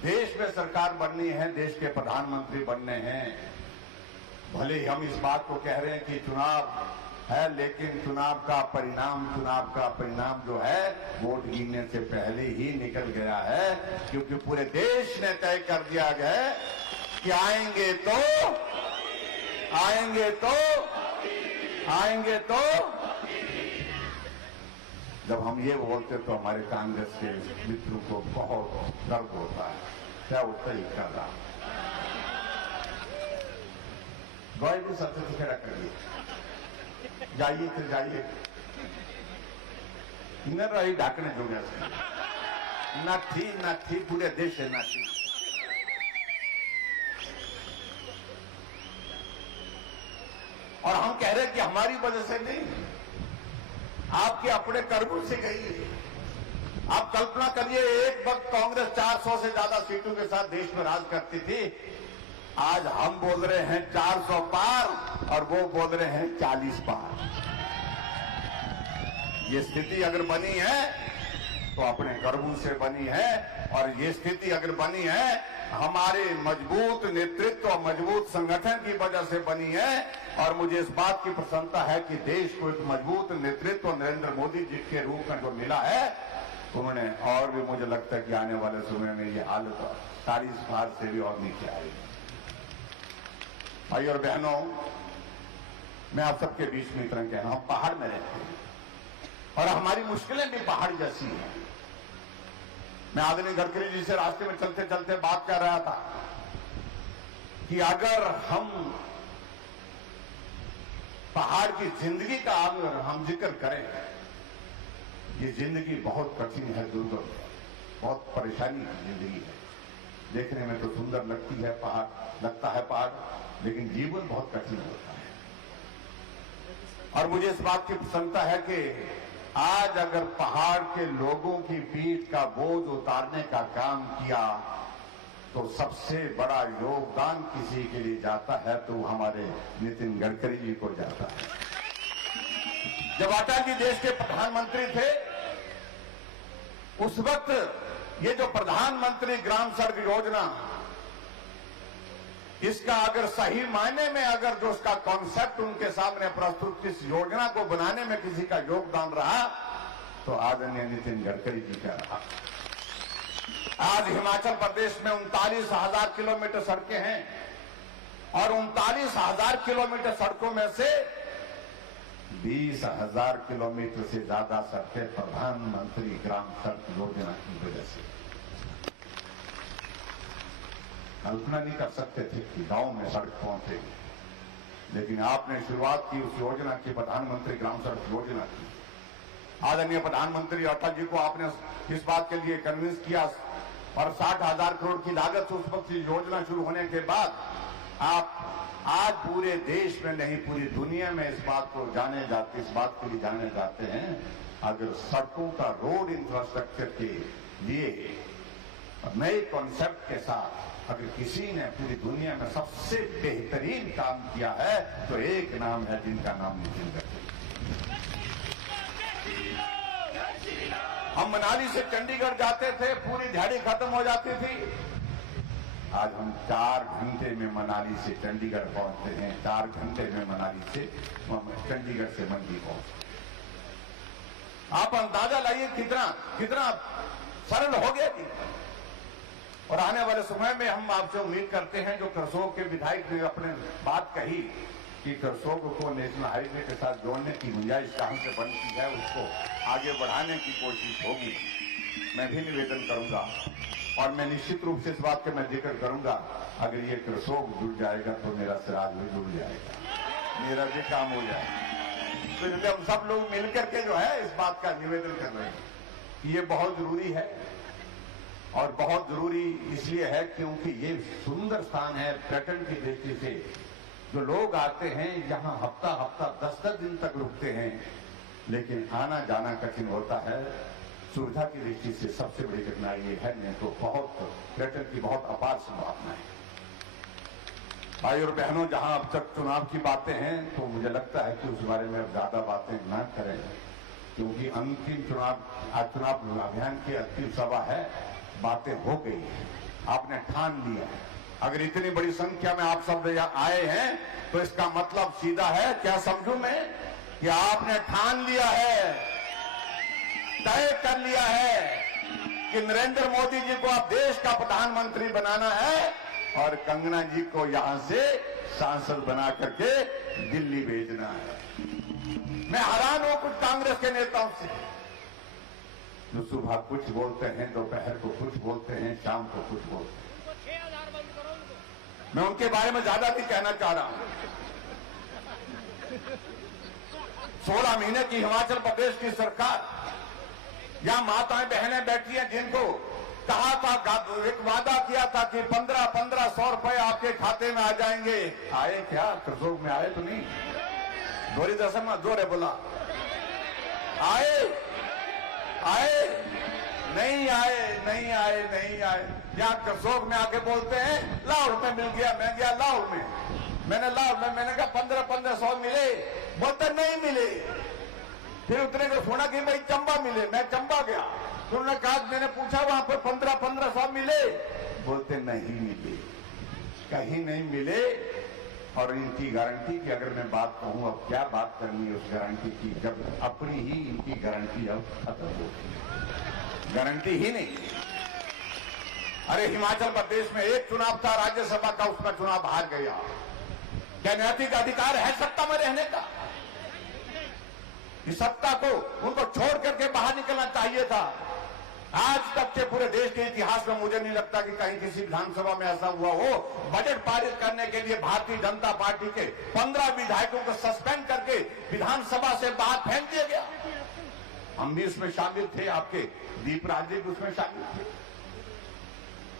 देश में सरकार बननी है, देश के प्रधानमंत्री बनने हैं। भले ही हम इस बात को कह रहे हैं कि चुनाव है, लेकिन चुनाव का परिणाम जो है वोट गिनने से पहले ही निकल गया है, क्योंकि पूरे देश ने तय कर दिया है कि आएंगे तो जब हम ये बोलते तो हमारे कांग्रेस के मित्रों को बहुत दर्द होता है। क्या उत्तर ही कर रहा गौर भी सबसे तो खड़ा करिए, जाइए तो जाइए न रही ढाकने जो ना थी पूरे देश है ना थी। और हम कह रहे हैं कि हमारी वजह से नहीं, आपके अपने कर्मों से गई है। आप कल्पना करिए, एक वक्त कांग्रेस 400 से ज्यादा सीटों के साथ देश में राज करती थी। आज हम बोल रहे हैं 400 पार और वो बोल रहे हैं 40 पार। ये स्थिति अगर बनी है तो अपने कर्मों से बनी है, और ये स्थिति अगर बनी है हमारे मजबूत नेतृत्व और मजबूत संगठन की वजह से बनी है। और मुझे इस बात की प्रसन्नता है कि देश को एक मजबूत नेतृत्व नरेंद्र मोदी जी के रूप में जो मिला है, उन्होंने और भी मुझे लगता है कि आने वाले समय में ये हालत 40 पार से भी और नीचे आएगी। भाई और बहनों, मैं आप सबके बीच में इतना कह रहा हूं, पहाड़ में रहते हैं और हमारी मुश्किलें भी पहाड़ जैसी हैं। मैं आदरणीय गडकरी जी से रास्ते में चलते चलते बात कर रहा था कि अगर हम पहाड़ की जिंदगी का अगर हम जिक्र करें, ये जिंदगी बहुत कठिन है, दुर्गम है, बहुत परेशानी की जिंदगी है। देखने में तो सुंदर लगता है पहाड़, लेकिन जीवन बहुत कठिन होता है। और मुझे इस बात की प्रसन्नता है कि आज अगर पहाड़ के लोगों की पीठ का बोझ उतारने का काम किया तो सबसे बड़ा योगदान किसी के लिए जाता है तो हमारे नितिन गडकरी जी को जाता है। जब अटल जी देश के प्रधानमंत्री थे, उस वक्त ये जो प्रधानमंत्री ग्राम सड़क योजना, इसका अगर सही मायने में अगर जो उसका कॉन्सेप्ट उनके सामने प्रस्तुत, इस योजना को बनाने में किसी का योगदान रहा तो आदरणीय नितिन गडकरी जी का रहा। आज हिमाचल प्रदेश में 39,000 किलोमीटर सड़कें हैं और 39,000 किलोमीटर सड़कों में से 20,000 किलोमीटर से ज्यादा सड़कें प्रधानमंत्री ग्राम सड़क योजना की वजह से। कल्पना नहीं कर सकते थे कि गांव में सड़क पहुंचेगी, लेकिन आपने शुरुआत की उस योजना की, प्रधानमंत्री ग्राम सड़क योजना की। आदरणीय प्रधानमंत्री अटल जी को आपने इस बात के लिए कन्विंस किया और 60,000 करोड़ की लागत से उस वक्त योजना शुरू होने के बाद आप आज पूरे देश में नहीं पूरी दुनिया में इस बात के लिए जाने जाते हैं। अगर सड़कों का रोड इंफ्रास्ट्रक्चर के लिए नए कॉन्सेप्ट के साथ अगर किसी ने पूरी दुनिया में सबसे बेहतरीन काम किया है तो एक नाम है जिनका नाम नितिन गडकरी। हम मनाली से चंडीगढ़ जाते थे, पूरी दिहाड़ी खत्म हो जाती थी। आज हम 4 घंटे में मनाली से चंडीगढ़ पहुंचते हैं, 4 घंटे में मनाली से चंडीगढ़ से मंडी पहुंचते हैं। आप अंदाजा लाइए कितना सरल हो गया जी। और आने वाले समय में हम आपसे उम्मीद करते हैं, जो करसोग के विधायक ने अपने बात कही कि करसोग को नेशनल हाईवे के साथ जोड़ने की गुंजाइश कहां से बनती है, उसको आगे बढ़ाने की कोशिश होगी। मैं भी निवेदन करूंगा और मैं निश्चित रूप से इस बात का मैं जिक्र करूंगा, अगर ये करसोग जुड़ जाएगा तो मेरा सिराज भी जुड़ जाएगा, मेरा भी काम हो जाएगा। तो इसलिए हम सब लोग मिलकर के जो है इस बात का निवेदन कर रहे हैं कि ये बहुत जरूरी है। और बहुत जरूरी इसलिए है क्योंकि ये सुंदर स्थान है, पर्यटन की दृष्टि से जो लोग आते हैं यहाँ हफ्ता 10-10 दिन तक रुकते हैं, लेकिन आना जाना कठिन होता है। सुविधा की दृष्टि से सबसे बड़ी कठिनाई ये है, नहीं तो पर्यटन की बहुत अपार संभावना है। भाई और बहनों, जहां अब तक चुनाव की बातें हैं तो मुझे लगता है कि उस बारे में अब ज्यादा बातें न करें, क्योंकि अंतिम चुनाव अभियान की अंतिम सभा है, बातें हो गई है। आपने ठान लिया है। अगर इतनी बड़ी संख्या में आप सब आए हैं तो इसका मतलब सीधा है, क्या समझूं मैं, कि आपने ठान लिया है, तय कर लिया है कि नरेंद्र मोदी जी को अब देश का प्रधानमंत्री बनाना है और कंगना जी को यहां से सांसद बना करके दिल्ली भेजना है। मैं हैरान हूं कुछ कांग्रेस के नेताओं से, जो सुबह कुछ बोलते हैं, दोपहर को कुछ बोलते हैं, शाम को कुछ बोलते हैं। मैं उनके बारे में ज्यादा नहीं कहना चाह रहा हूं। 16 महीने की हिमाचल प्रदेश की सरकार, यहां माताएं बहनें बैठी हैं जिनको कहा था, एक वादा किया था कि 1500 रुपए आपके खाते में आ जाएंगे। आए क्या? करसोग में आए तो नहीं? दोरी दसम जोर है बोला, आए आए नहीं आए, नहीं आए, नहीं आए। यहां करसोग में आके बोलते हैं लाहौर में मिल गया, मैं गया लाहौर में, मैंने लाहौर में मैंने कहा 1500 मिले, बोलते नहीं मिले। फिर उतने को सुना कि भाई चंबा मिले, मैं चंबा गया, तो उन्होंने कहा, मैंने पूछा वहां पर 1500 मिले, बोलते नहीं मिले, कहीं नहीं मिले। और इनकी गारंटी की अगर मैं बात कहूं, अब क्या बात करनी है उस गारंटी की, जब अपनी ही इनकी गारंटी अब खत्म हो गई, गारंटी ही नहीं। अरे हिमाचल प्रदेश में एक चुनाव था राज्यसभा का, उसका चुनाव हार गया। क्या नैतिक अधिकार है सत्ता में रहने का? इस सत्ता को उनको छोड़ करके बाहर निकलना चाहिए था। आज तक के पूरे देश के इतिहास में मुझे नहीं लगता कि कहीं किसी विधानसभा में ऐसा हुआ हो। बजट पारित करने के लिए भारतीय जनता पार्टी के 15 विधायकों को सस्पेंड करके विधानसभा से बाहर फेंक दिया गया। हम भी उसमें शामिल थे, आपके दीपराज जी भी उसमें शामिल थे।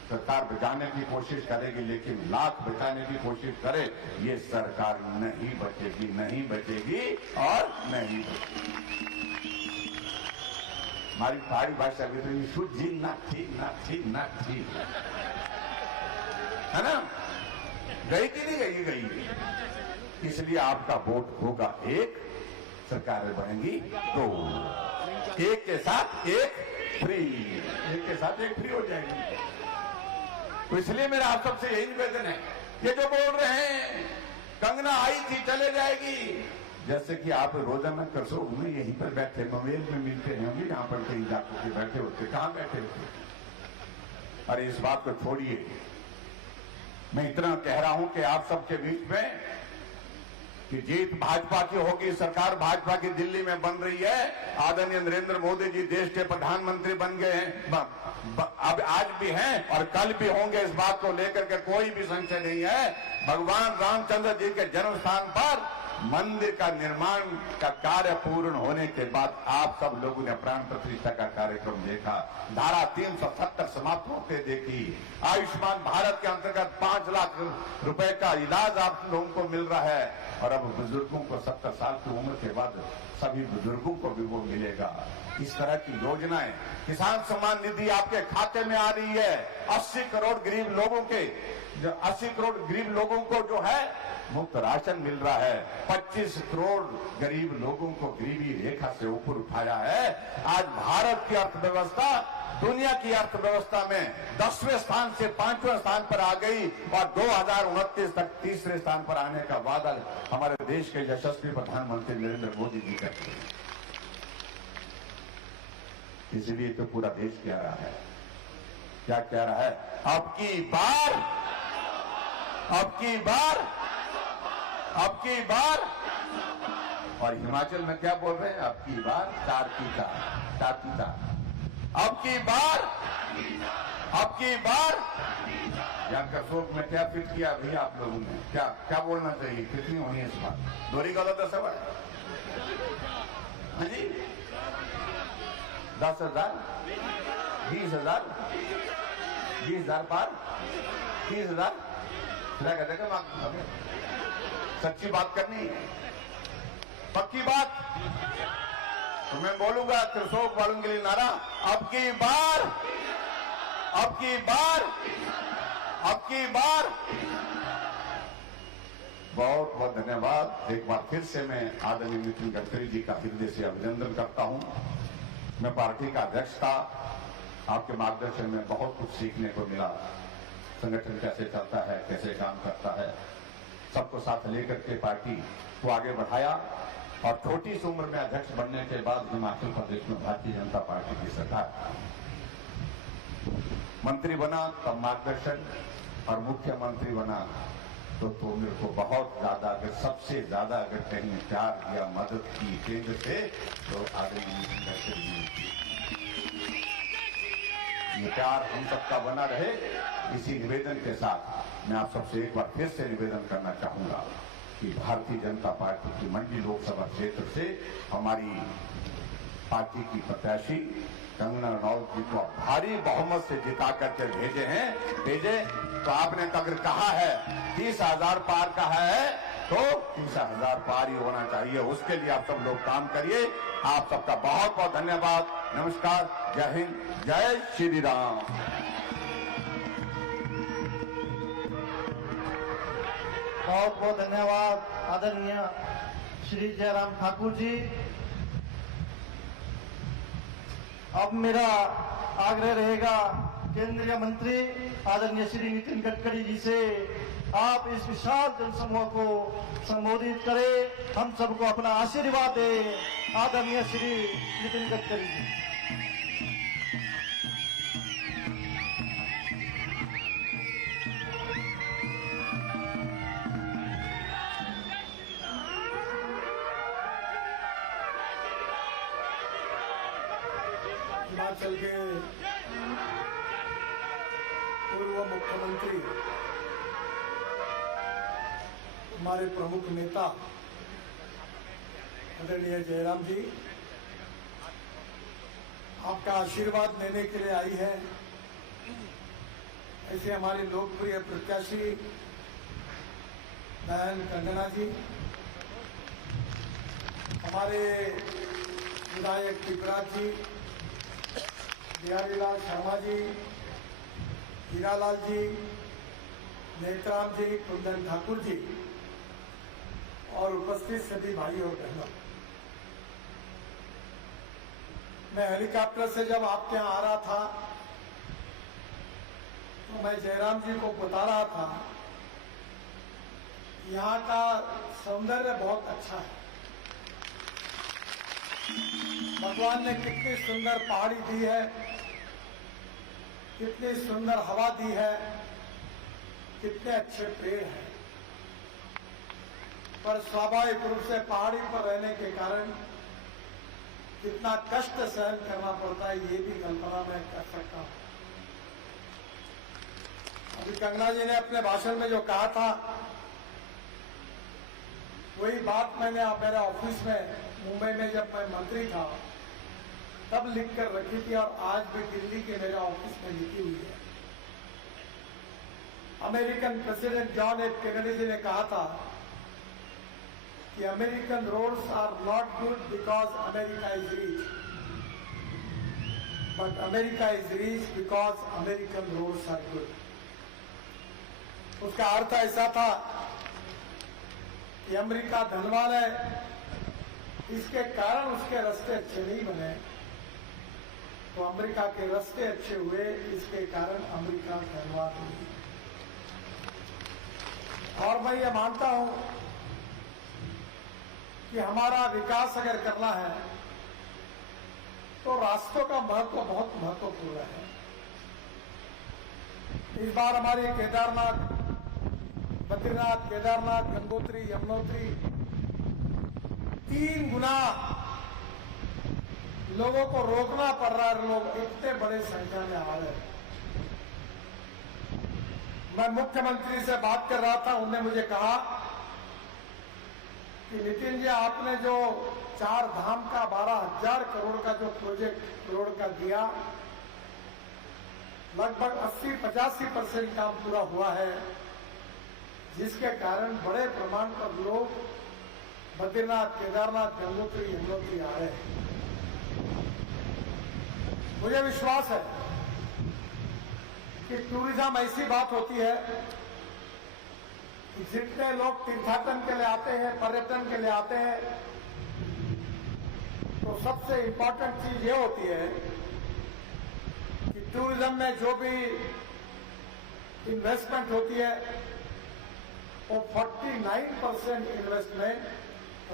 सरकार बचाने की कोशिश करेगी, लेकिन लाख बचाने की कोशिश करे, ये सरकार नहीं बचेगी, नहीं बचेगी और नहीं बचेगी। हमारी पहाड़ी भाषा में तो शुद्ध ना थी, है ना? गई कि नहीं गई? गई। इसलिए आपका वोट होगा एक, सरकारें बनेंगी दो, एक के साथ एक फ्री, एक के साथ एक फ्री हो जाएगी। तो इसलिए मेरा आप सबसे यही निवेदन है, ये जो बोल रहे हैं कंगना आई थी चले जाएगी, जैसे कि आप रोजाना करसोग में यहीं पर बैठे मोबाइल में मिलते हैं, यहाँ पर कहीं जाकर के बैठे होते, कहां बैठे होते? अरे इस बात को छोड़िए। मैं इतना कह रहा हूं कि आप सबके बीच में कि जीत भाजपा की होगी, सरकार भाजपा की दिल्ली में बन रही है। आदरणीय नरेंद्र मोदी जी देश के प्रधानमंत्री बन गए हैं, अब आज भी हैं और कल भी होंगे, इस बात को लेकर के कोई भी संशय नहीं है। भगवान रामचंद्र जी के जन्म स्थान पर मंदिर का निर्माण का कार्य पूर्ण होने के बाद आप सब लोगों ने प्राण प्रतिष्ठा का कार्यक्रम देखा, धारा 370 समाप्त होते देखी, आयुष्मान भारत के अंतर्गत 5 लाख रुपए का इलाज आप लोगों को मिल रहा है, और अब बुजुर्गों को 70 साल की उम्र के बाद सभी बुजुर्गों को भी वो मिलेगा। इस तरह की योजनाएं, किसान सम्मान निधि आपके खाते में आ रही है। 80 करोड़ गरीब लोगों के, 80 करोड़ गरीब लोगों को जो है मुफ्त राशन मिल रहा है। 25 करोड़ गरीब लोगों को गरीबी रेखा से ऊपर उठाया है। आज भारत की अर्थव्यवस्था दुनिया की अर्थव्यवस्था में 10वें स्थान से 5वें स्थान पर आ गई और 2029 तक 3रे स्थान पर आने का वादा हमारे देश के यशस्वी प्रधानमंत्री नरेंद्र मोदी जी करते हैं। इसलिए तो पूरा देश कह रहा है, क्या कह रहा है? अब की बार, अब की बार, अब की बार। और हिमाचल में क्या बोल रहे हैं? अब की बार चार की चार, अब की बार, अब की बार। यहाँ करसोग में क्या फिट किया भैया आप लोगों ने? क्या क्या बोलना चाहिए? कितनी होनी है इस बार? दोरी गलत है सब? हाँ जी, 10,000, 20,000, 20,000 पार, 30,000 क्या कहते हैं? सच्ची बात करनी है, पक्की बात। तो मैं बोलूंगा करसोग वालों के लिए नारा, अब की बार, अब की बार, अब की बार। बहुत बहुत धन्यवाद। एक बार फिर से मैं आदरणीय नितिन गडकरी जी का हृदय से अभिनंदन करता हूं। मैं पार्टी का अध्यक्ष था, आपके मार्गदर्शन में बहुत कुछ सीखने को मिला। संगठन कैसे चलता है, कैसे काम करता है, सबको साथ लेकर के पार्टी को आगे बढ़ाया और छोटी सी उम्र में अध्यक्ष बनने के बाद हिमाचल प्रदेश में भारतीय जनता पार्टी की सरकार, मंत्री बना तब मार्गदर्शन और मुख्यमंत्री बना तो मेरे को बहुत ज्यादा, अगर सबसे ज्यादा अगर कहीं प्यार दिया, मदद की केंद्र से, तो आदरणीय गडकरी जी। ये प्यार हम सबका बना रहे। इसी निवेदन के साथ मैं आप सबसे एक बार फिर से निवेदन करना चाहूंगा कि भारतीय जनता पार्टी की मंडी लोकसभा क्षेत्र से हमारी पार्टी की प्रत्याशी कंगना रनौत जी को भारी बहुमत से जिता करके भेजे तो आपने अगर कहा है 30,000 पार कहा है तो 30,000 पार ही होना चाहिए। उसके लिए आप सब लोग काम करिए। आप सबका बहुत बहुत धन्यवाद। नमस्कार, जय हिंद, जय श्री राम। बहुत बहुत धन्यवाद आदरणीय श्री जयराम ठाकुर जी। अब मेरा आग्रह रहेगा केंद्रीय मंत्री आदरणीय श्री नितिन गडकरी जी से, आप इस विशाल जनसमूह को संबोधित करें, हम सबको अपना आशीर्वाद दें। आदरणीय श्री नितिन गडकरी जी। हिमाचल के पूर्व मुख्यमंत्री, हमारे प्रमुख नेता आदरणीय जयराम जी, आपका आशीर्वाद लेने के लिए आई है। ऐसे हमारी लोकप्रिय प्रत्याशी बहन कंगना जी, हमारे विधायक टिपराज जी, बिहारी लाल शर्मा जी, हीरालाल जी, नेत्राम जी, कुंदन ठाकुर जी और उपस्थित सभी भाई और बहनों, मैं हेलीकॉप्टर से जब आपके यहाँ आ रहा था तो मैं जयराम जी को बता रहा था यहाँ का सौंदर्य बहुत अच्छा है। भगवान ने कितनी सुंदर पहाड़ी दी है, कितनी सुंदर हवा दी है, कितने अच्छे पेड़ हैं, पर स्वाभाविक रूप से पहाड़ी पर रहने के कारण कितना कष्ट सहन करना पड़ता है, ये भी कल्पना मैं कर सकता हूं। अभी कंगना जी ने अपने भाषण में जो कहा था वही बात मैंने मेरे ऑफिस में मुंबई में जब मैं मंत्री था तब लिख कर रखी थी और आज भी दिल्ली के मेरे ऑफिस में लिखी हुई है। American president John F Kennedy ji ने कहा था कि American roads are not good because America is rich, but America is rich because American roads are good. उसका अर्थ ऐसा था कि अमेरिका धनवान है, इसके कारण उसके रास्ते अच्छे नहीं बने, तो अमेरिका के रास्ते अच्छे हुए, इसके कारण अमेरिका धनवान हुई। और मैं ये मानता हूं कि हमारा विकास अगर करना है तो रास्तों का महत्व बहुत महत्वपूर्ण है। इस बार हमारी केदारनाथ, बद्रीनाथ, केदारनाथ, गंगोत्री, यमुनोत्री 3 गुना लोगों को रोकना पड़ रहा है। लोग इतने बड़े संख्या में आ रहे हैं। मैं मुख्यमंत्री से बात कर रहा था, उन्होंने मुझे कहा कि नितिन जी, आपने जो 4 धाम का 12,000 करोड़ का जो प्रोजेक्ट करोड़ का दिया, लगभग 80-85% काम पूरा हुआ है, जिसके कारण बड़े प्रमाण पर लोग बद्रीनाथ, केदारनाथ, गंगोत्री, यमुनोत्री आ रहे हैं। मुझे विश्वास है कि टूरिज्म ऐसी बात होती है कि जितने लोग तीर्थाटन के लिए आते हैं, पर्यटन के लिए आते हैं, तो सबसे इंपॉर्टेंट चीज ये होती है कि टूरिज्म में जो भी इन्वेस्टमेंट होती है वो 49% इन्वेस्टमेंट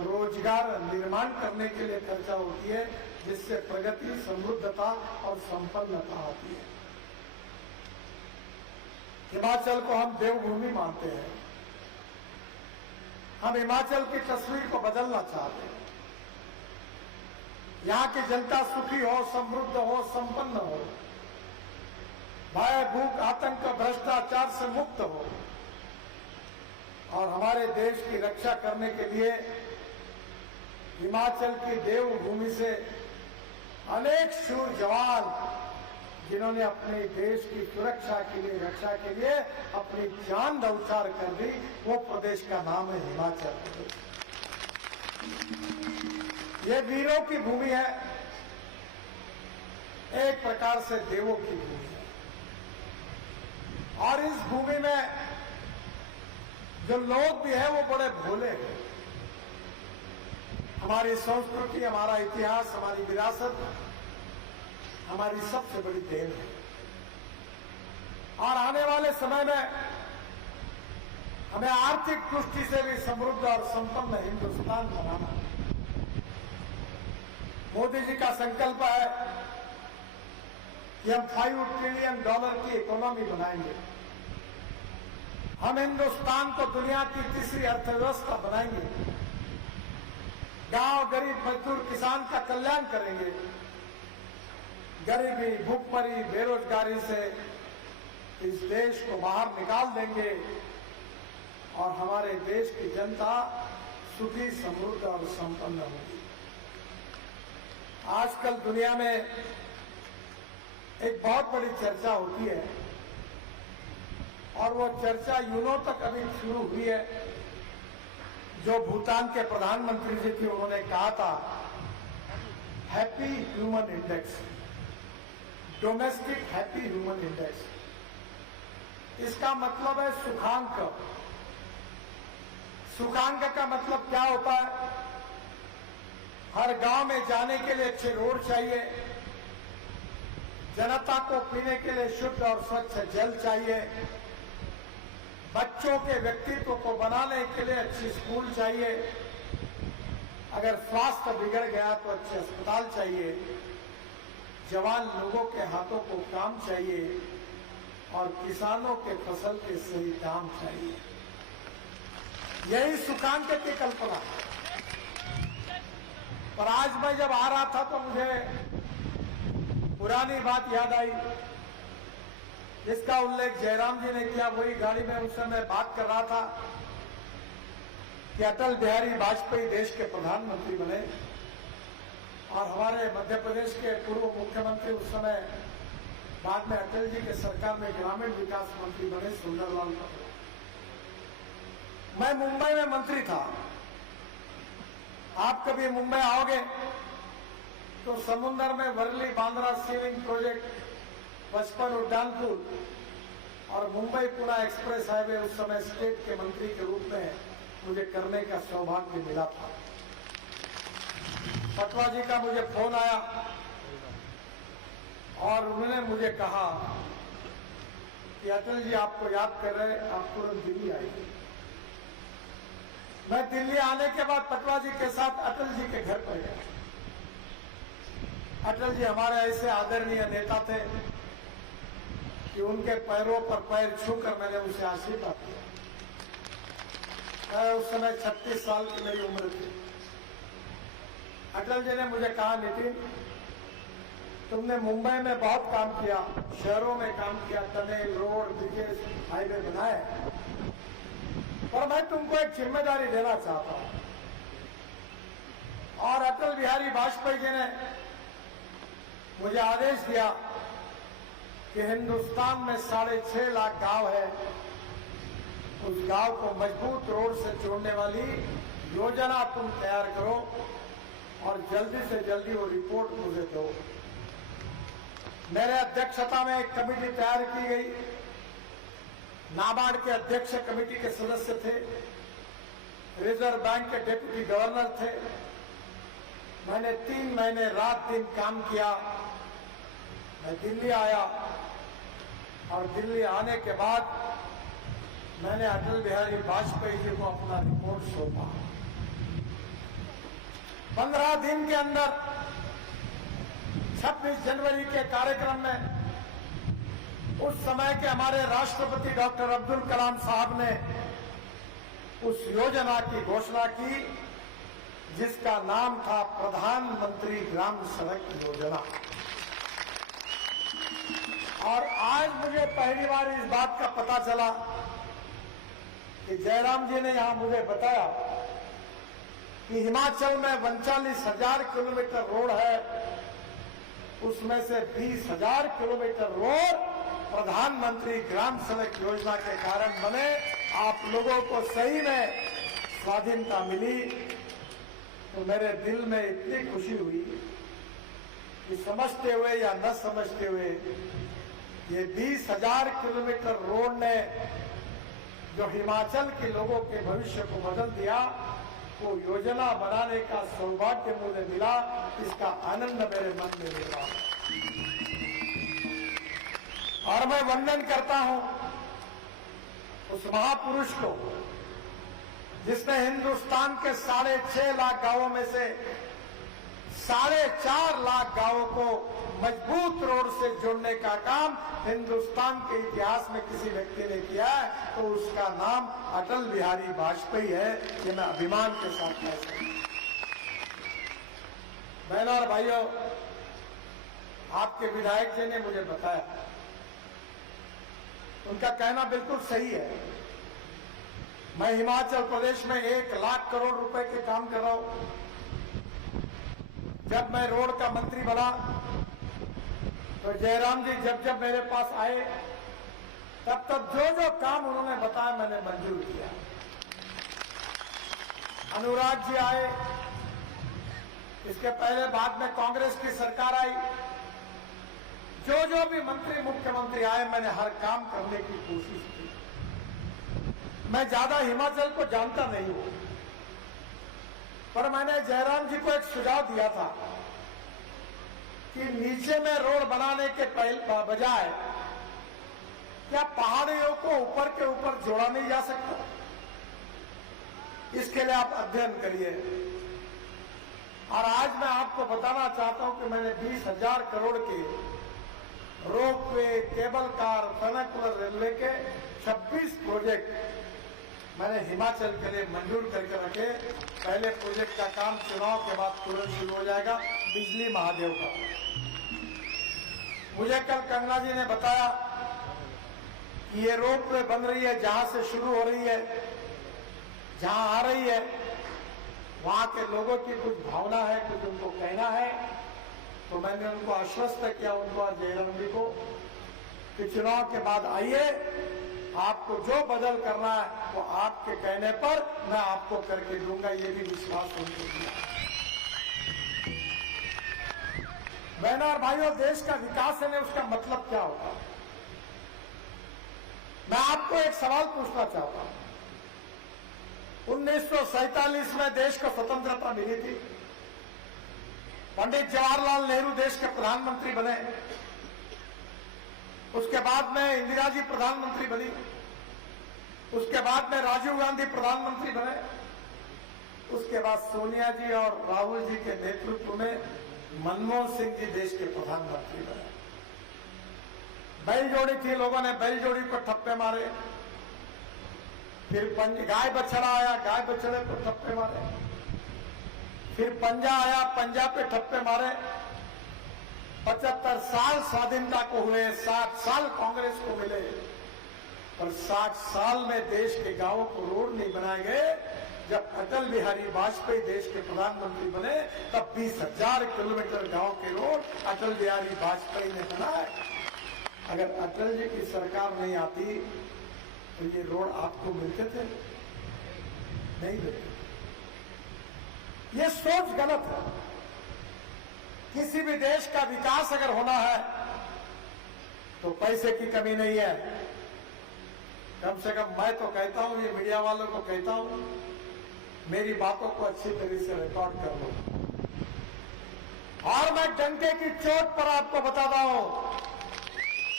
रोजगार निर्माण करने के लिए खर्चा होती है, जिससे प्रगति, समृद्धता और संपन्नता आती है। हिमाचल को हम देवभूमि मानते हैं। हम हिमाचल की तस्वीर को बदलना चाहते हैं। यहाँ की जनता सुखी हो, समृद्ध हो, संपन्न हो, भय, भूख, आतंक, भ्रष्टाचार से मुक्त हो और हमारे देश की रक्षा करने के लिए हिमाचल की देवभूमि से अनेक शूर जवान जिन्होंने अपने देश की सुरक्षा के लिए, रक्षा के लिए अपनी जान न्यौछावर कर दी, वो प्रदेश का नाम है हिमाचल प्रदेश। ये वीरों की भूमि है, एक प्रकार से देवों की भूमि है। और इस भूमि में जो लोग भी हैं वो बड़े भोले हैं। हमारी संस्कृति, हमारा इतिहास, हमारी विरासत हमारी सबसे बड़ी देन है। और आने वाले समय में हमें आर्थिक दृष्टि से भी समृद्ध और संपन्न हिंदुस्तान बनाना है। मोदी जी का संकल्प है कि हम $5 ट्रिलियन की इकोनॉमी बनाएंगे। हम हिंदुस्तान को दुनिया की तीसरी अर्थव्यवस्था बनाएंगे। गांव, गरीब, मजदूर, किसान का कल्याण करेंगे। गरीबी, भूखमरी, बेरोजगारी से इस देश को बाहर निकाल देंगे और हमारे देश की जनता सुखी, समृद्ध और संपन्न होगी। आजकल दुनिया में एक बहुत बड़ी चर्चा होती है और वो चर्चा यूरों तक अभी शुरू हुई है। जो भूटान के प्रधानमंत्री जी थे उन्होंने कहा था happy human index, domestic happy human index. इसका मतलब है सुखांक। सुखांक का मतलब क्या होता है? हर गांव में जाने के लिए अच्छे रोड चाहिए, जनता को पीने के लिए शुद्ध और स्वच्छ जल चाहिए, बच्चों के व्यक्तित्व को बनाने के लिए अच्छी स्कूल चाहिए, अगर स्वास्थ्य बिगड़ गया तो अच्छे अस्पताल चाहिए, जवान लोगों के हाथों को काम चाहिए और किसानों के फसल के सही दाम चाहिए। यही सुखांक की कल्पना है। पर आज मैं जब आ रहा था तो मुझे पुरानी बात याद आई, जिसका उल्लेख जयराम जी ने किया। वही गाड़ी में उस समय बात कर रहा था कि अटल बिहारी वाजपेयी देश के प्रधानमंत्री बने और हमारे मध्य प्रदेश के पूर्व मुख्यमंत्री उस समय बाद में अटल जी के सरकार में ग्रामीण विकास मंत्री बने, सुंदरलाल पटेल। मैं मुंबई में मंत्री था। आप कभी मुंबई आओगे तो समुद्र में वर्ली बांद्रा सीलिंग प्रोजेक्ट, 55 उड्डान पुल और मुंबई पुणे एक्सप्रेस हाईवे उस समय स्टेट के मंत्री के रूप में मुझे करने का सौभाग्य मिला था। पटवा जी का मुझे फोन आया और उन्होंने मुझे कहा कि अटल जी आपको याद कर रहे हैं, आप तुरंत दिल्ली आइए। मैं दिल्ली आने के बाद पटवा जी के साथ अटल जी के घर पर गया। अटल जी हमारे ऐसे आदरणीय नेता थे कि उनके पैरों पर पैर छूकर मैंने उनसे आशीर्वाद किया। उस समय 36 साल की मेरी उम्र थी। अटल जी ने मुझे कहा, नितिन तुमने मुंबई में बहुत काम किया, शहरों में काम किया, टनल, रोड, ब्रिजेस, हाईवे बनाए, और मैं तुमको एक जिम्मेदारी देना चाहता हूं। और अटल बिहारी वाजपेयी जी ने मुझे आदेश दिया कि हिंदुस्तान में 6.5 लाख गांव है, उस गांव को मजबूत रोड से जोड़ने वाली योजना तुम तैयार करो और जल्दी से जल्दी वो रिपोर्ट मुझे दो। मेरे अध्यक्षता में एक कमेटी तैयार की गई। नाबार्ड के अध्यक्ष कमेटी के सदस्य थे, रिजर्व बैंक के डिप्टी गवर्नर थे। मैंने 3 महीने रात दिन काम किया। मैं दिल्ली आया और दिल्ली आने के बाद मैंने अटल बिहारी वाजपेयी जी को अपना रिपोर्ट सौंपा। 15 दिन के अंदर 26 जनवरी के कार्यक्रम में उस समय के हमारे राष्ट्रपति डॉक्टर अब्दुल कलाम साहब ने उस योजना की घोषणा की जिसका नाम था प्रधानमंत्री ग्राम सड़क योजना। और आज मुझे पहली बार इस बात का पता चला कि जयराम जी ने यहां मुझे बताया कि हिमाचल में 39,000 किलोमीटर रोड है, उसमें से 20,000 किलोमीटर रोड प्रधानमंत्री ग्राम सड़क योजना के कारण बने। आप लोगों को सही में स्वाधीनता मिली तो मेरे दिल में इतनी खुशी हुई कि समझते हुए या न समझते हुए ये 20,000 किलोमीटर रोड ने जो हिमाचल के लोगों के भविष्य को बदल दिया, वो योजना बनाने का सौभाग्य मुझे मिला। इसका आनंद मेरे मन में मिला और मैं वंदन करता हूं उस महापुरुष को जिसने हिंदुस्तान के 6.5 लाख गांवों में से 4.5 लाख गांवों को मजबूत रोड से जोड़ने का काम हिंदुस्तान के इतिहास में किसी व्यक्ति ने किया है तो उसका नाम अटल बिहारी वाजपेयी है। ये मैं अभिमान के साथ कह सकता हूं। बहनों और भाइयों, आपके विधायक जी ने मुझे बताया, उनका कहना बिल्कुल सही है। मैं हिमाचल प्रदेश में 1 लाख करोड़ रुपए के काम कर रहा हूं। जब मैं रोड का मंत्री बना तो जयराम जी जब मेरे पास आए तब जो काम उन्होंने बताया मैंने मंजूर किया। अनुराग जी आए, इसके पहले बाद में कांग्रेस की सरकार आई, जो भी मंत्री मुख्यमंत्री आए मैंने हर काम करने की कोशिश की। मैं ज्यादा हिमाचल को जानता नहीं हूं, पर मैंने जयराम जी को एक सुझाव दिया था कि नीचे में रोड बनाने के बजाय क्या पहाड़ियों को ऊपर के ऊपर जोड़ा नहीं जा सकता? इसके लिए आप अध्ययन करिए। और आज मैं आपको बताना चाहता हूं कि मैंने 20,000 करोड़ के ropeway, cable car, vernacular railway के 26 प्रोजेक्ट मैंने हिमाचल के लिए मंजूर करके रखे। पहले प्रोजेक्ट का काम चुनाव के बाद तुरंत शुरू हो जाएगा, बिजली महादेव का। मुझे कल कंगना जी ने बताया कि ये रोपवे बन रही है, जहां से शुरू हो रही है, जहां आ रही है, वहां के लोगों की कुछ भावना है, कुछ उनको कहना है। तो मैंने उनको आश्वस्त किया, उनको जयराम जी को, कि चुनाव के बाद आइए, आपको जो बदल करना है वो आपके कहने पर मैं आपको करके दूंगा। ये भी विश्वास उनको दिया। बहनों और भाइयों, देश का विकास है, उसका मतलब क्या होता है? मैं आपको एक सवाल पूछना चाहता हूं। 1947 में देश को स्वतंत्रता मिली थी। पंडित जवाहरलाल नेहरू देश के प्रधानमंत्री बने। उसके बाद में इंदिरा जी प्रधानमंत्री बनी। उसके बाद में राजीव गांधी प्रधानमंत्री बने। उसके बाद सोनिया जी और राहुल जी के नेतृत्व में मनमोहन सिंह जी देश के प्रधानमंत्री बने। बैलजोड़ी थी, लोगों ने बैलजोड़ी को ठप्पे मारे। फिर गाय बछड़ा आया, गाय बछड़े को ठप्पे मारे। फिर पंजा आया, पंजा पे ठप्पे मारे। 75 साल स्वाधीनता को हुए, 60 साल कांग्रेस को मिले, पर 60 साल में देश के गांवों को रोड नहीं बनाए गए। जब अटल बिहारी वाजपेयी देश के प्रधानमंत्री बने तब 20,000 किलोमीटर गांव के रोड अटल बिहारी वाजपेयी ने बनाए। अगर अटल जी की सरकार नहीं आती तो ये रोड आपको मिलते थे? नहीं मिलते। ये सोच गलत है। किसी भी देश का विकास अगर होना है तो पैसे की कमी नहीं है। कम से कम मैं तो कहता हूं, ये मीडिया वालों को कहता हूं, मेरी बातों को अच्छी तरह से रिकॉर्ड कर लो। और मैं डंके की चोट पर आपको बताता हूं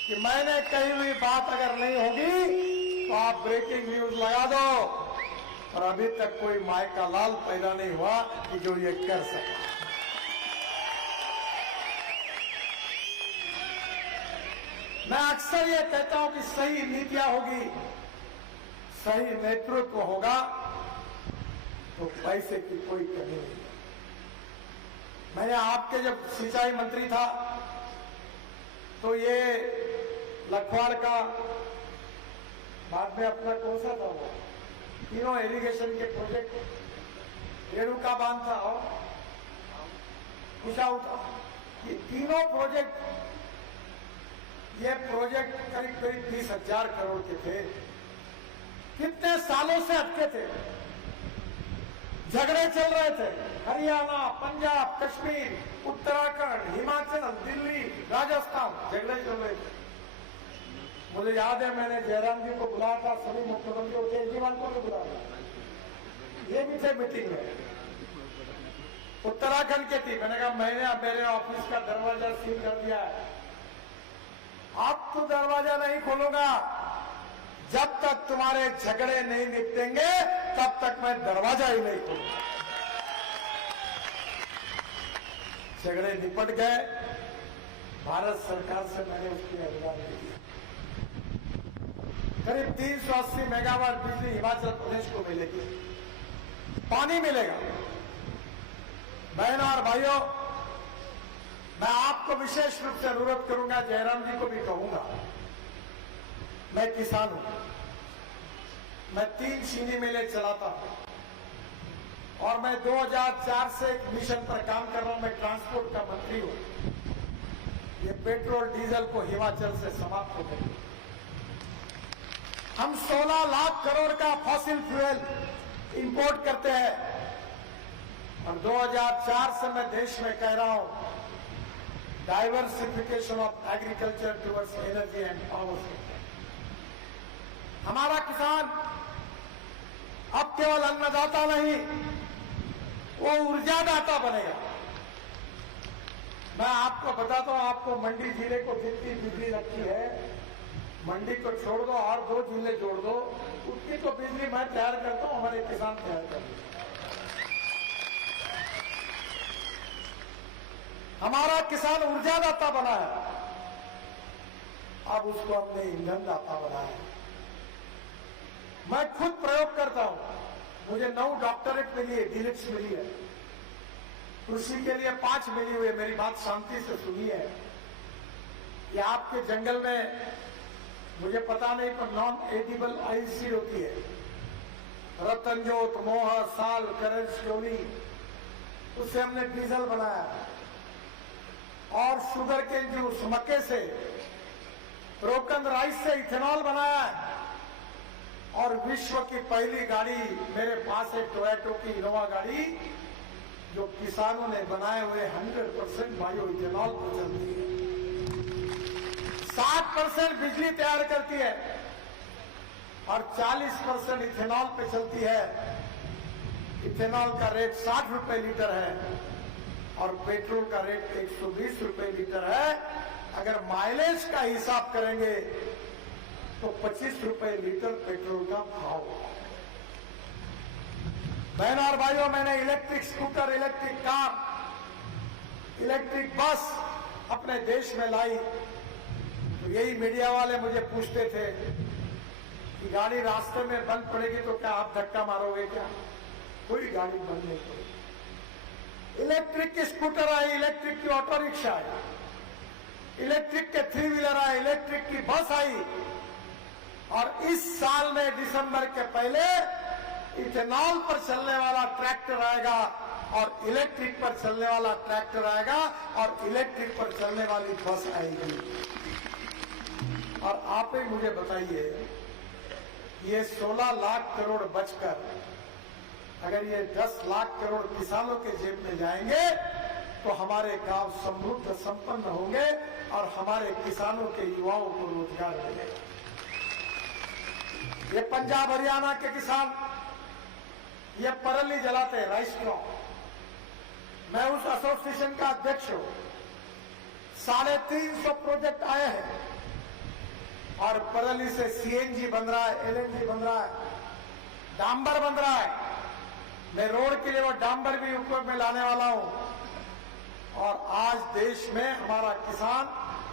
कि मैंने कही हुई बात अगर नहीं होगी तो आप ब्रेकिंग न्यूज लगा दो, और अभी तक कोई माय का लाल पैदा नहीं हुआ कि जो ये कर सके। मैं अक्सर ये कहता हूं कि सही नीतियां होगी, सही नेतृत्व होगा तो पैसे की कोई कमी नहीं। मैंने आपके जब सिंचाई मंत्री था तो ये लखवाड़ का, बाद में अपना कौन सा था वो, तीनों इरिगेशन के प्रोजेक्ट, रेणुका बांध था और कुशाऊ था, ये तीनों प्रोजेक्ट, ये प्रोजेक्ट करीब करीब 20,000 करोड़ के थे। कितने सालों से अटके थे, झगड़े चल रहे थे, हरियाणा, पंजाब, कश्मीर, उत्तराखंड, हिमाचल, दिल्ली, राजस्थान, झगड़े चल रहे थे। मुझे याद है मैंने जयराम जी को बुलाया था, सभी मुख्यमंत्रियों, केजरीवाल को भी बुलाया, ये भी थे मीटिंग में, उत्तराखंड के थी। मैंने कहा मैंने मेरे ऑफिस का दरवाजा सील कर दिया है, अब तो दरवाजा नहीं खोलूंगा, जब तक तुम्हारे झगड़े नहीं निपटेंगे तब तक मैं दरवाजा ही नहीं खोलूंगा। झगड़े निपट गए, भारत सरकार से मैंने उसकी अनुदान दी, करीब 380 मेगावाट बिजली हिमाचल प्रदेश को मिलेगी, पानी मिलेगा। बहनों और भाइयों, मैं आपको विशेष रूप से अनुरोध करूंगा, जयराम जी को भी कहूंगा, मैं किसान हूं, मैं 3 चीनी मिलें चलाता हूं और मैं 2004 से एक मिशन पर काम कर रहा हूं, मैं ट्रांसपोर्ट का मंत्री हूं। ये पेट्रोल डीजल को हिमाचल से समाप्त हो गए। हम 16 लाख करोड़ का फॉसिल फ्यूल इंपोर्ट करते हैं और 2004 से मैं देश में कह रहा हूं, diversification of agriculture towards energy and power sector. हमारा किसान अब केवल अन्नदाता नहीं, वो ऊर्जादाता बनेगा। मैं आपको बताता हूं, आपको मंडी जिले को जितनी बिजली लगती है, मंडी को छोड़ दो और 2 जिले जोड़ दो, उतनी तो बिजली मैं तैयार करता हूं, हमारे किसान तैयार करते हैं। हमारा किसान ऊर्जादाता बना है, अब उसको हमने ईंधन दाता बनाया है। मैं खुद प्रयोग करता हूं, मुझे 9 डॉक्टरेट मिली है, डीलिट्स मिली है, कृषि के लिए 5 मिली हुई है। मेरी बात शांति से सुनिए, ये आपके जंगल में मुझे पता नहीं पर नॉन एडिबल ऑयल सीड होती है, रतनजोत, मोहर, साल, करंज, क्योली, उससे हमने डीजल बनाया और शुगर के जूस, मक्के से, ब्रोकन राइस से इथेनॉल बनाया है। और विश्व की पहली गाड़ी मेरे पास है, टोयोटा की इनोवा गाड़ी, जो किसानों ने बनाए हुए 100% बायो इथेनॉल पर चलती है, 60% बिजली तैयार करती है और 40% इथेनॉल पे चलती है। इथेनॉल का रेट 60 रुपए लीटर है और पेट्रोल का रेट 120 रुपए लीटर है। अगर माइलेज का हिसाब करेंगे तो 25 रुपए लीटर पेट्रोल का भाव। बहनों और भाइयों, मैंने electric scooter, electric car, electric bus अपने देश में लाई। तो यही मीडिया वाले मुझे पूछते थे कि गाड़ी रास्ते में बंद पड़ेगी तो क्या आप धक्का मारोगे क्या? कोई गाड़ी बंद नहीं पड़ेगी। इलेक्ट्रिक की स्कूटर आई, इलेक्ट्रिक की ऑटो रिक्शा आई, इलेक्ट्रिक के 3 व्हीलर आए, इलेक्ट्रिक की बस आई और इस साल में दिसंबर के पहले इथेनॉल पर चलने वाला ट्रैक्टर आएगा और इलेक्ट्रिक पर चलने वाला ट्रैक्टर आएगा और इलेक्ट्रिक पर चलने वाली बस आएगी। और आप ही मुझे बताइए, ये 16 लाख करोड़ बचकर अगर ये 10 लाख करोड़ किसानों के जेब में जाएंगे तो हमारे गांव समृद्ध संपन्न होंगे और हमारे किसानों के युवाओं को रोजगार मिलेगा। ये पंजाब हरियाणा के किसान ये परली जलाते हैं, राइस क्रॉप। मैं उस एसोसिएशन का अध्यक्ष हूं। 350 प्रोजेक्ट आए हैं और परली से सीएनजी बन रहा है, एलएनजी बन रहा है, डांबर बन रहा है। मैं रोड के लिए वो डांबर भी उपयोग में लाने वाला हूं। और आज देश में हमारा किसान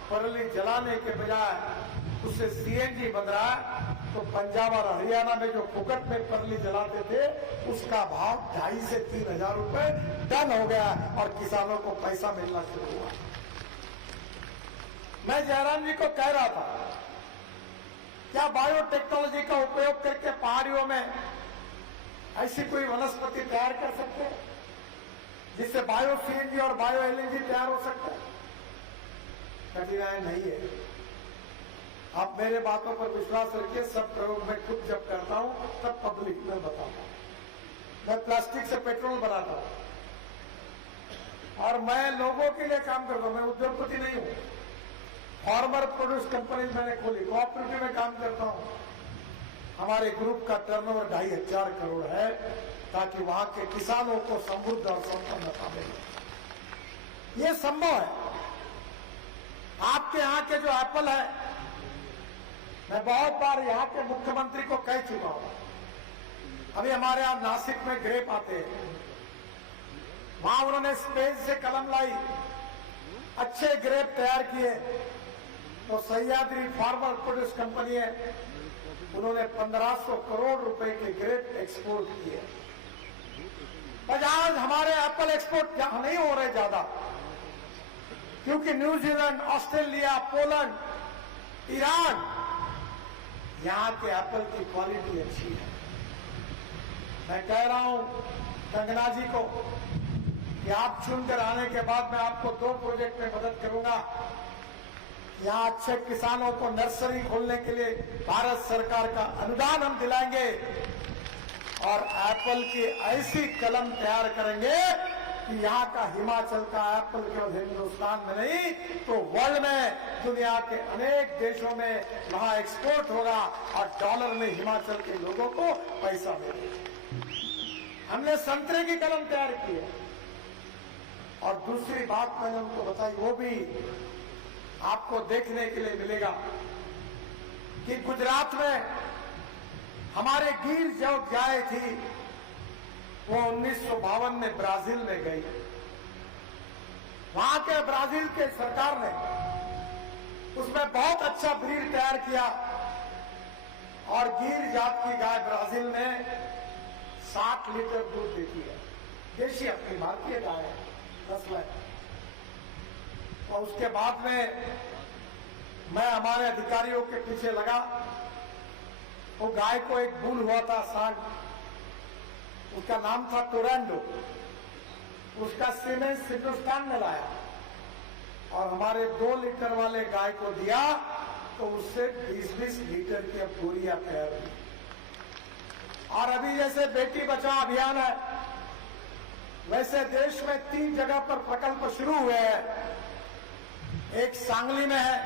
परली जलाने के बजाय उससे सीएनजी बन रहा है। तो पंजाब और हरियाणा में जो फुकट में परली जलाते थे उसका भाव 2,500 से 3,000 रुपए टन हो गया और किसानों को पैसा मिलना शुरू हुआ। मैं जयराम जी को कह रहा था, क्या बायोटेक्नोलॉजी का उपयोग करके पहाड़ियों में ऐसी कोई वनस्पति तैयार कर सकते हैं जिससे बायो सीएनजी और बायो एलएनजी तैयार हो सकता है? कठिनाई नहीं है। आप मेरे बातों पर विश्वास रखिए। सब प्रयोग मैं खुद जब करता हूं तब पब्लिक में बताता हूं। मैं प्लास्टिक से पेट्रोल बनाता हूं और मैं लोगों के लिए काम करता हूं। मैं उद्योगपति नहीं हूं। फार्मर प्रोड्यूस कंपनी मैंने खोली, कोऑपरेटिव में काम करता हूं। हमारे ग्रुप का टर्नओवर 2,500 करोड़ है ताकि वहां के किसानों को समृद्ध और संपन्नता मिले। ये संभव है। आपके यहाँ के जो एप्पल है, मैं बहुत बार यहाँ के मुख्यमंत्री को कह चुका हूं। अभी हमारे यहाँ नासिक में ग्रेप आते हैं, वहां उन्होंने स्पेन से कलम लाई, अच्छे ग्रेप तैयार किए। तो सह्याद्री फार्मर प्रोड्यूस कंपनी है, उन्होंने 1,500 करोड़ रुपए के ग्रेप एक्सपोर्ट किए। पर आज हमारे एप्पल एक्सपोर्ट नहीं हो रहे ज्यादा, क्योंकि न्यूजीलैंड, ऑस्ट्रेलिया, पोलैंड, ईरान, यहां के एप्पल की क्वालिटी अच्छी है। मैं कह रहा हूं कंगना जी को कि आप चुनकर आने के बाद मैं आपको 2 प्रोजेक्ट में मदद करूंगा। यहाँ अच्छे किसानों को नर्सरी खोलने के लिए भारत सरकार का अनुदान हम दिलाएंगे और एप्पल की ऐसी कलम तैयार करेंगे कि यहाँ का हिमाचल का एप्पल केवल हिंदुस्तान में नहीं तो वर्ल्ड में, दुनिया के अनेक देशों में वहां एक्सपोर्ट होगा और डॉलर में हिमाचल के लोगों को पैसा मिलेगा। हमने संतरे की कलम तैयार की है। और दूसरी बात मैंने उनको बताई, वो भी आपको देखने के लिए मिलेगा कि गुजरात में हमारे गिर जो गाय थी वो 1952 में ब्राजील में गई। वहां के ब्राजील के सरकार ने उसमें बहुत अच्छा ब्रीड तैयार किया और गिर जात की गाय ब्राजील में 60 लीटर दूध देती है। देशी अपनी भारतीय गाय है, नस्ल है। और उसके बाद में मैं हमारे अधिकारियों के पीछे लगा। वो गाय को एक बुल हुआ था सांड, उसका नाम था टोरंडो। उसका सीमेंट हिंदुस्तान में लाया और हमारे 2 लीटर वाले गाय को दिया तो उससे 20-20 लीटर की अब बोरियां तैयार हुई। और अभी जैसे बेटी बचाओ अभियान है, वैसे देश में 3 जगह पर प्रकल्प शुरू हुए हैं। एक सांगली में है,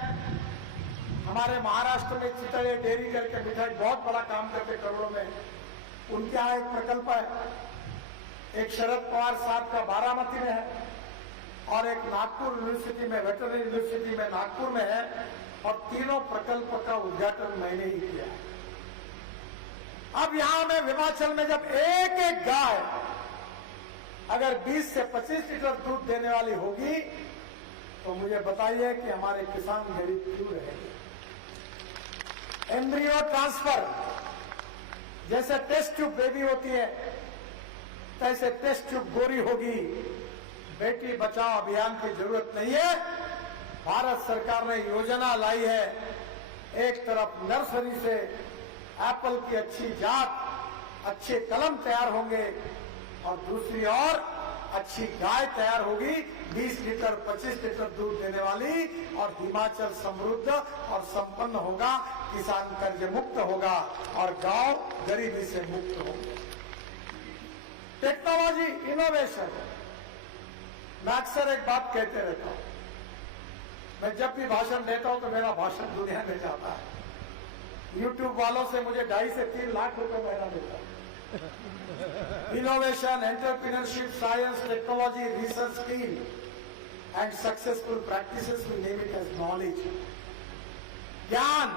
हमारे महाराष्ट्र में चितड़े डेयरी करके मिठाई बहुत बड़ा काम करते करोड़ों में, उनके यहाँ एक प्रकल्प है। एक शरद पवार साहब का बारामती में है और एक नागपुर यूनिवर्सिटी में, वेटरनरी यूनिवर्सिटी में नागपुर में है। और तीनों प्रकल्प का उद्घाटन मैंने ही किया है। अब यहां में हिमाचल में जब एक एक गाय अगर 20 से 25 लीटर दूध देने वाली होगी तो मुझे बताइए कि हमारे किसान गरीब क्यों रहेंगे। एम्ब्रियो ट्रांसफर, जैसे टेस्ट ट्यूब बेबी होती है तैसे टेस्ट ट्यूब गोरी होगी। बेटी बचाओ अभियान की जरूरत नहीं है। भारत सरकार ने योजना लाई है, एक तरफ नर्सरी से एप्पल की अच्छी जात, अच्छे कलम तैयार होंगे और दूसरी ओर अच्छी गाय तैयार होगी 20 लीटर 25 लीटर दूध देने वाली, और हिमाचल समृद्ध और संपन्न होगा, किसान कर्ज मुक्त होगा और गांव गरीबी से मुक्त होंगे। टेक्नोलॉजी, इनोवेशन, मैं अक्सर एक बात कहते रहता हूं। मैं जब भी भाषण देता हूं तो मेरा भाषण दुनिया में जाता है। YouTube वालों से मुझे 2.5 से 3 लाख रुपए महीना मिलता है। Innovation, entrepreneurship, science, technology, research, skill, and successful practices, we name it as knowledge. ज्ञान,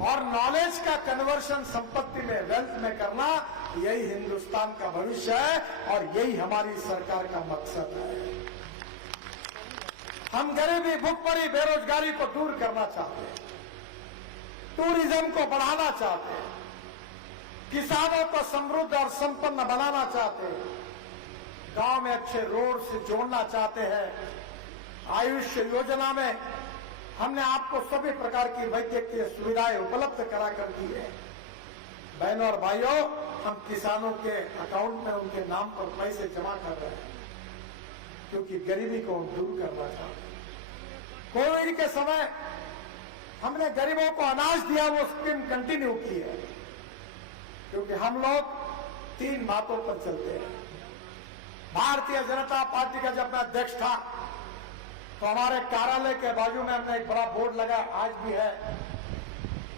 और नॉलेज का कन्वर्शन संपत्ति में, वेल्थ में करना, यही हिंदुस्तान का भविष्य है और यही हमारी सरकार का मकसद है। हम गरीबी, भुखमरी, बेरोजगारी को दूर करना चाहते हैं, टूरिज्म को बढ़ाना चाहते हैं, किसानों को समृद्ध और संपन्न बनाना चाहते हैं, गांव में अच्छे रोड से जोड़ना चाहते हैं। आयुष्य योजना में हमने आपको सभी प्रकार की वैद्यकीय सुविधाएं उपलब्ध करा कर दी है। बहनों और भाइयों, हम किसानों के अकाउंट में उनके नाम पर पैसे जमा कर रहे हैं, क्योंकि गरीबी को हम दूर करना चाहते हैं। कोविड के समय हमने गरीबों को अनाज दिया, वो स्कीम कंटिन्यू की है, क्योंकि हम लोग 3 बातों पर चलते हैं। भारतीय जनता पार्टी का जब मैं अध्यक्ष था तो हमारे कार्यालय के बाजू में हमने एक बड़ा बोर्ड लगाया, आज भी है,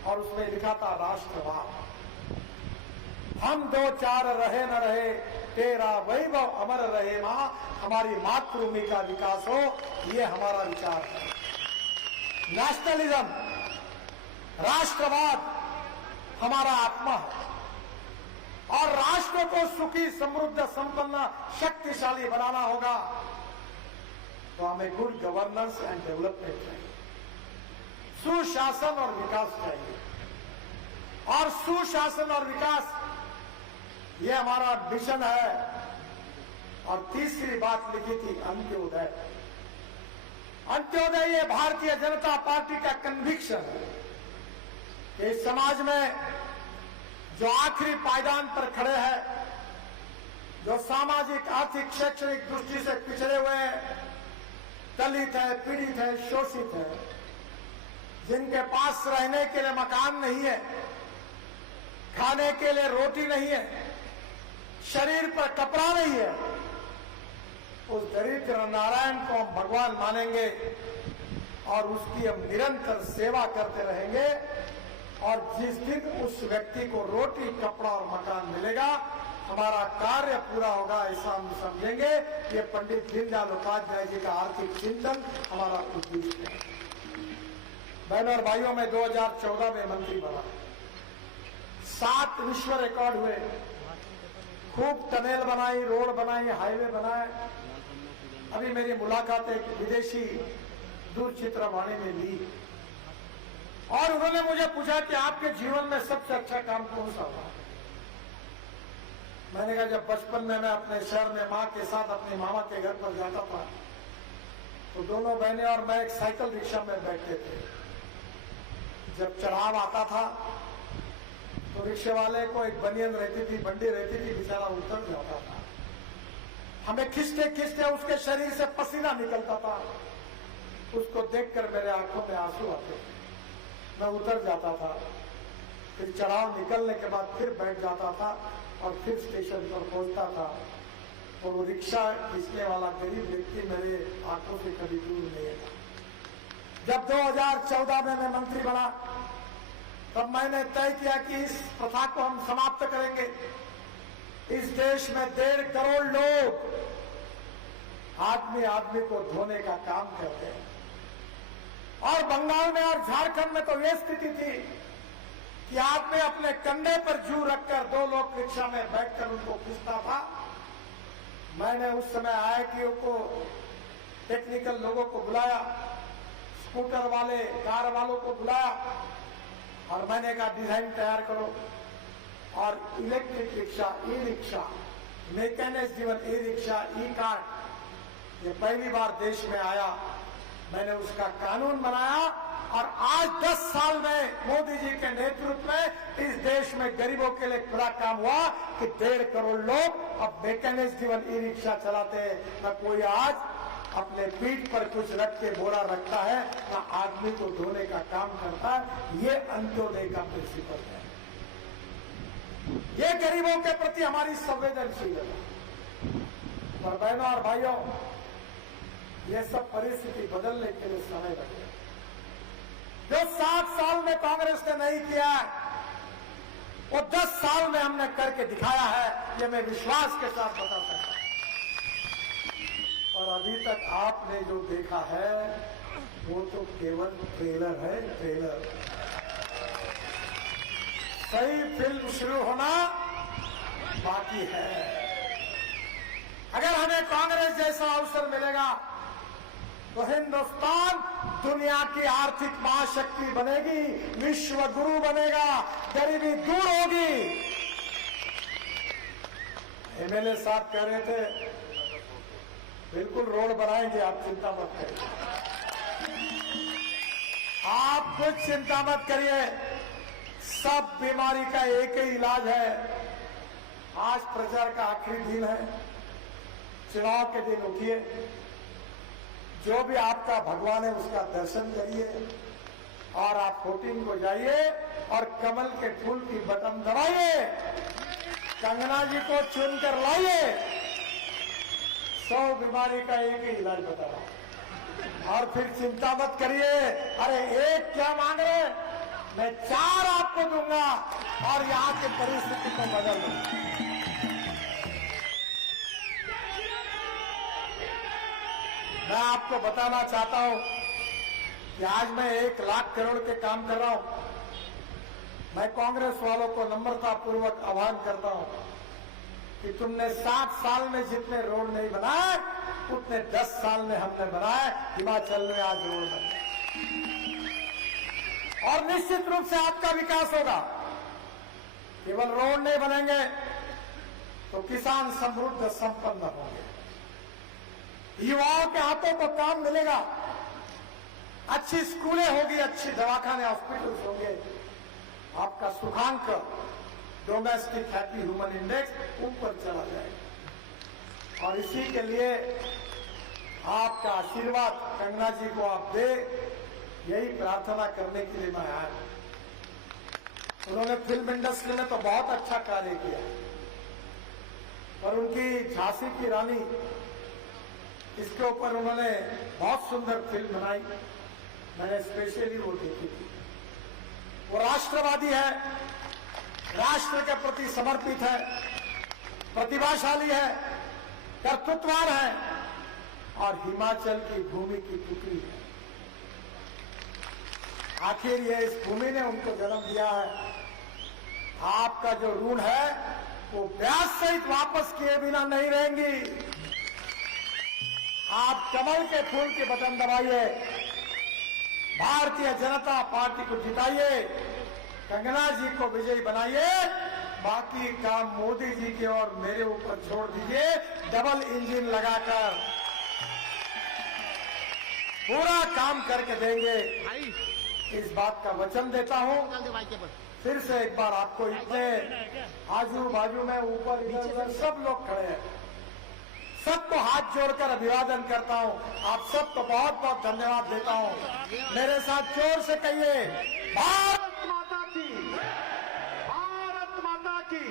और उसमें लिखा था राष्ट्रवाद। हम 2-4 रहे न रहे, तेरा वैभव अमर रहे मां, हमारी मातृभूमि का विकास हो, ये हमारा विचार है। नेशनलिज्म, राष्ट्रवाद हमारा आत्मा है, और राष्ट्र को सुखी, समृद्ध, संपन्न, शक्तिशाली बनाना होगा तो हमें गुड गवर्नेंस एंड डेवलपमेंट चाहिए, सुशासन और विकास चाहिए। और सुशासन और विकास, ये हमारा मिशन है। और तीसरी बात लिखी थी अंत्योदय। अंत्योदय ये भारतीय जनता पार्टी का कन्विक्शन है कि इस समाज में जो आखिरी पायदान पर खड़े हैं, जो सामाजिक, आर्थिक, शैक्षणिक दृष्टि से पिछड़े हुए हैं, दलित है, पीड़ित है, शोषित है, जिनके पास रहने के लिए मकान नहीं है, खाने के लिए रोटी नहीं है, शरीर पर कपड़ा नहीं है, उस दरिद्र नारायण को हम भगवान मानेंगे और उसकी हम निरंतर सेवा करते रहेंगे। और जिस दिन उस व्यक्ति को रोटी, कपड़ा और मकान मिलेगा, हमारा कार्य पूरा होगा, ऐसा हम समझेंगे। ये पंडित दीनदयाल उपाध्याय जी का आर्थिक चिंतन हमारा उद्देश्य है। बहनों और भाइयों, में 2014 में मंत्री बना, 7 विश्व रिकॉर्ड हुए, खूब टनल बनाई, रोड बनाई, हाईवे बनाए। अभी मेरी मुलाकात एक विदेशी दूरचित्रवाणी में ली और उन्होंने मुझे पूछा कि आपके जीवन में सबसे अच्छा काम कौन सा था। मैंने कहा, जब बचपन में मैं अपने शहर में माँ के साथ अपने मामा के घर पर जाता था तो दोनों बहनें और मैं एक साइकिल रिक्शा में बैठते थे। जब चढ़ाव आता था तो रिक्शे वाले को एक बनियन रहती थी, बंडी रहती थी, बेचारा उतर जाता था। हमें खींचते खींचते उसके शरीर से पसीना निकलता था। उसको देखकर मेरे आंखों में आंसू आते थे। मैं उतर जाता था, फिर चढ़ाव निकलने के बाद फिर बैठ जाता था और फिर स्टेशन पर पहुंचता था। और वो रिक्शा खींचने वाला गरीब व्यक्ति मेरे आंखों से कभी दूर नहीं था। जब 2014 में मैं मंत्री बना तब मैंने तय किया कि इस प्रथा को हम समाप्त करेंगे। इस देश में 1.5 करोड़ लोग आदमी आदमी को धोने का काम करते हैं। और बंगाल में और झारखंड में तो ये स्थिति थी कि आदमी अपने कंधे पर जू रखकर 2 लोग रिक्शा में बैठकर उनको खींचता था। मैंने उस समय आईटीओ को, टेक्निकल लोगों को बुलाया, स्कूटर वाले, कार वालों को बुलाया और मैंने कहा डिजाइन तैयार करो। और electric rickshaw, e rickshaw, mechanics जीवन ई रिक्शा, ई कार्ड, ये पहली बार देश में आया। मैंने उसका कानून बनाया और आज 10 साल में मोदी जी के नेतृत्व में इस देश में गरीबों के लिए बड़ा काम हुआ कि 1.5 करोड़ लोग अब मैकेनिक्स जीवन ई रिक्शा चलाते हैं। न कोई आज अपने पीठ पर कुछ रख के बोरा रखता है, न आदमी को धोने का काम करता है। ये अंत्योदय का प्रिंसिपल है। ये गरीबों के प्रति हमारी संवेदनशीलता। और बहनों और भाइयों, ये सब परिस्थिति बदलने के लिए समय लगेगा। जो 7 साल में कांग्रेस ने नहीं किया वो 10 साल में हमने करके दिखाया है, ये मैं विश्वास के साथ बता सकता हूं। और अभी तक आपने जो देखा है वो तो केवल ट्रेलर है, ट्रेलर। सही फिल्म शुरू होना बाकी है। अगर हमें कांग्रेस जैसा अवसर मिलेगा तो हिंदुस्तान दुनिया की आर्थिक महाशक्ति बनेगी, विश्व गुरु बनेगा, गरीबी दूर होगी। एमएलए साहब कह रहे थे बिल्कुल रोड बनाएंगे, आप चिंता मत करिए, आप कुछ चिंता मत करिए, सब बीमारी का एक ही इलाज है। आज प्रचार का आखिरी दिन है, चुनाव के दिन उठिए, जो भी आपका भगवान है उसका दर्शन करिए और आप वोटिंग को जाइए और कमल के फूल की बटन दबाइए, कंगना जी को चुनकर लाइए। 100 बीमारी का एक ही इलाज बता रहा हूं। और फिर चिंता मत करिए, अरे एक क्या मांग रहे, मैं 4 आपको दूंगा और यहाँ की परिस्थिति को बदल दूंगा। मैं आपको बताना चाहता हूं कि आज मैं 1 लाख करोड़ के काम कर रहा हूं। मैं कांग्रेस वालों को नम्रता पूर्वक आह्वान करता हूं कि तुमने 60 साल में जितने रोड नहीं बनाए उतने 10 साल में हमने बनाए। हिमाचल में आज रोड बने और निश्चित रूप से आपका विकास होगा। केवल रोड नहीं बनेंगे तो किसान समृद्ध संपन्न होंगे, युवाओं के हाथों को काम मिलेगा, अच्छी स्कूलें होगी, अच्छी दवाखाने हॉस्पिटल्स होंगे, आपका सुखांक डोमेस्टिक हैप्पी ह्यूमन इंडेक्स ऊपर चला जाएगा। और इसी के लिए आपका आशीर्वाद कंगना जी को आप दे, यही प्रार्थना करने के लिए मैं आया। उन्होंने फिल्म इंडस्ट्री में तो बहुत अच्छा कार्य किया, पर उनकी झांसी की रानी, इसके ऊपर उन्होंने बहुत सुंदर फिल्म बनाई, मैंने स्पेशली वो देखी थी। वो राष्ट्रवादी है, राष्ट्र के प्रति समर्पित है, प्रतिभाशाली है, कर्तृत्ववान है और हिमाचल की भूमि की पुत्री है। आखिर ये इस भूमि ने उनको जन्म दिया है। आपका जो ऋण है वो ब्याज सहित वापस किए बिना नहीं रहेंगी। आप कमल के फूल के बटन दबाइए, भारतीय जनता पार्टी को जिताइए, कंगना जी को विजयी बनाइए, बाकी काम मोदी जी के और मेरे ऊपर छोड़ दीजिए। डबल इंजन लगाकर पूरा काम करके देंगे, इस बात का वचन देता हूं। फिर से एक बार आपको, इतने आजू बाजू में ऊपर इधर उधर सब लोग खड़े हैं, सबको हाथ जोड़कर अभिवादन करता हूं। आप सबको बहुत बहुत धन्यवाद देता हूं। मेरे साथ जोर से कहिए, भारत माता की, भारत माता की।